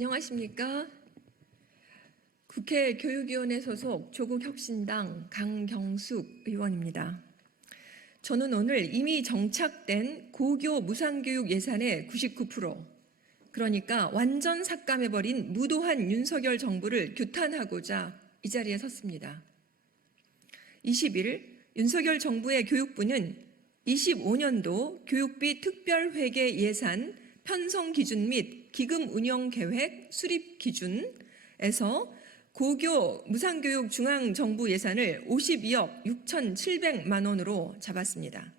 안녕하십니까? 국회 교육위원회 소속 조국혁신당 강경숙 의원입니다. 저는 오늘 이미 정착된 고교 무상교육 예산의 99%, 그러니까 완전 삭감해버린 무도한 윤석열 정부를 규탄하고자 이 자리에 섰습니다. 20일 윤석열 정부의 교육부는 25년도 교육비 특별회계 예산 편성 기준 및 기금 운영 계획 수립 기준에서 고교 무상교육 중앙정부 예산을 52억 6,700만 원으로 잡았습니다.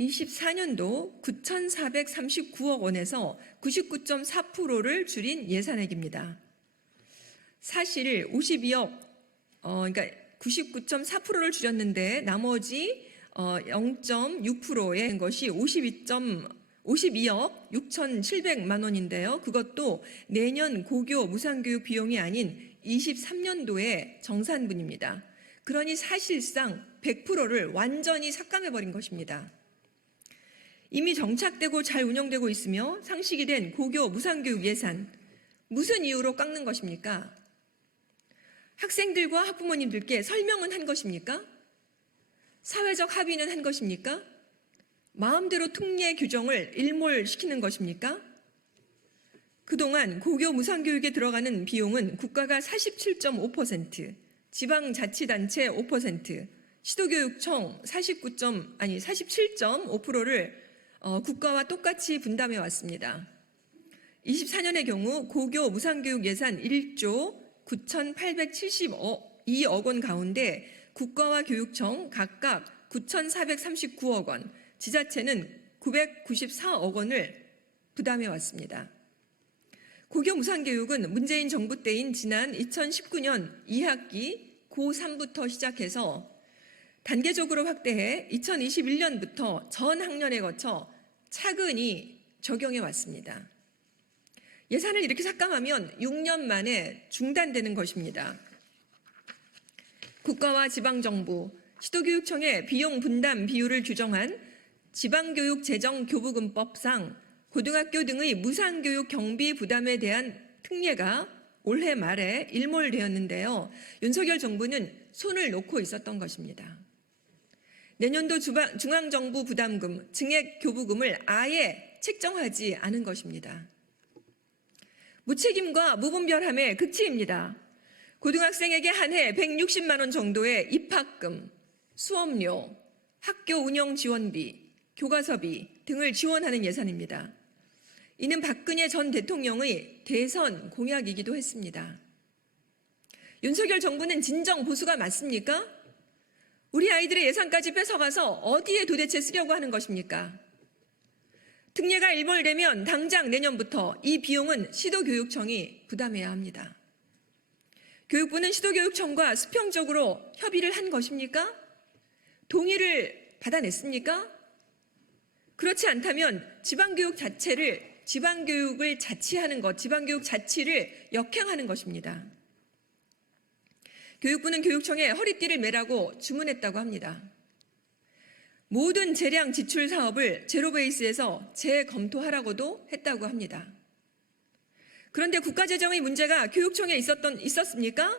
24년도 9,439억 원에서 99.4%를 줄인 예산액입니다. 사실 그러니까 99.4%를 줄였는데 나머지 0.6%의 것이 52억 6,700만 원인데요. 그것도 내년 고교 무상교육 비용이 아닌 23년도의 정산분입니다. 그러니 사실상 100%를 완전히 삭감해버린 것입니다. 이미 정착되고 잘 운영되고 있으며 상식이 된 고교 무상교육 예산, 무슨 이유로 깎는 것입니까? 학생들과 학부모님들께 설명은 한 것입니까? 사회적 합의는 한 것입니까? 마음대로 특례 규정을 일몰시키는 것입니까? 그동안 고교 무상교육에 들어가는 비용은 국가가 47.5%, 지방자치단체 5%, 시도교육청 47.5%를 국가와 똑같이 분담해 왔습니다. 24년의 경우 고교 무상교육 예산 1조 9,872억 원 가운데 국가와 교육청 각각 9,439억 원, 지자체는 994억 원을 부담해 왔습니다. 고교 무상교육은 문재인 정부 때인 지난 2019년 2학기 고3부터 시작해서 단계적으로 확대해 2021년부터 전 학년에 거쳐 차근히 적용해 왔습니다. 예산을 이렇게 삭감하면 6년 만에 중단되는 것입니다. 국가와 지방정부, 시도교육청의 비용 분담 비율을 규정한 지방교육재정교부금법상 고등학교 등의 무상교육 경비 부담에 대한 특례가 올해 말에 일몰되었는데요. 윤석열 정부는 손을 놓고 있었던 것입니다. 내년도 중앙정부 부담금, 증액교부금을 아예 책정하지 않은 것입니다. 무책임과 무분별함의 극치입니다. 고등학생에게 한 해 160만 원 정도의 입학금, 수업료, 학교 운영 지원비, 교과서비 등을 지원하는 예산입니다. 이는 박근혜 전 대통령의 대선 공약이기도 했습니다. 윤석열 정부는 진정 보수가 맞습니까? 우리 아이들의 예산까지 뺏어가서 어디에 도대체 쓰려고 하는 것입니까? 특례가 일몰되면 당장 내년부터 이 비용은 시도교육청이 부담해야 합니다. 교육부는 시도교육청과 수평적으로 협의를 한 것입니까? 동의를 받아냈습니까? 그렇지 않다면 지방교육을 자치하는 것, 지방교육 자치를 역행하는 것입니다. 교육부는 교육청에 허리띠를 매라고 주문했다고 합니다. 모든 재량 지출 사업을 제로베이스에서 재검토하라고도 했다고 합니다. 그런데 국가재정의 문제가 교육청에 있었습니까?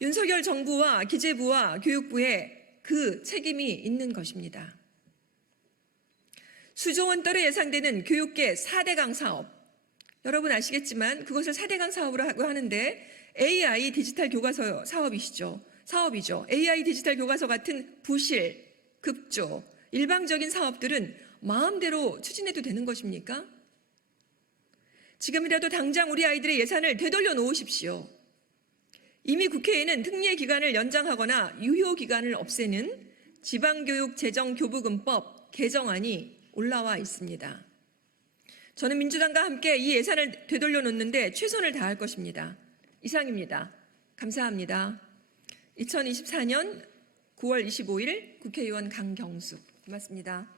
윤석열 정부와 기재부와 교육부에 그 책임이 있는 것입니다. 수조 원대로 예상되는 교육계 4대강 사업, 여러분 아시겠지만 그것을 4대강 사업으로 하고 하는데 AI 디지털 교과서 사업이죠. AI 디지털 교과서 같은 부실, 급조, 일방적인 사업들은 마음대로 추진해도 되는 것입니까? 지금이라도 당장 우리 아이들의 예산을 되돌려 놓으십시오. 이미 국회에는 특례 기간을 연장하거나 유효 기간을 없애는 지방교육재정교부금법 개정안이 올라와 있습니다. 저는 민주당과 함께 이 예산을 되돌려 놓는데 최선을 다할 것입니다. 이상입니다. 감사합니다. 2024년 9월 25일 국회의원 강경숙. 고맙습니다.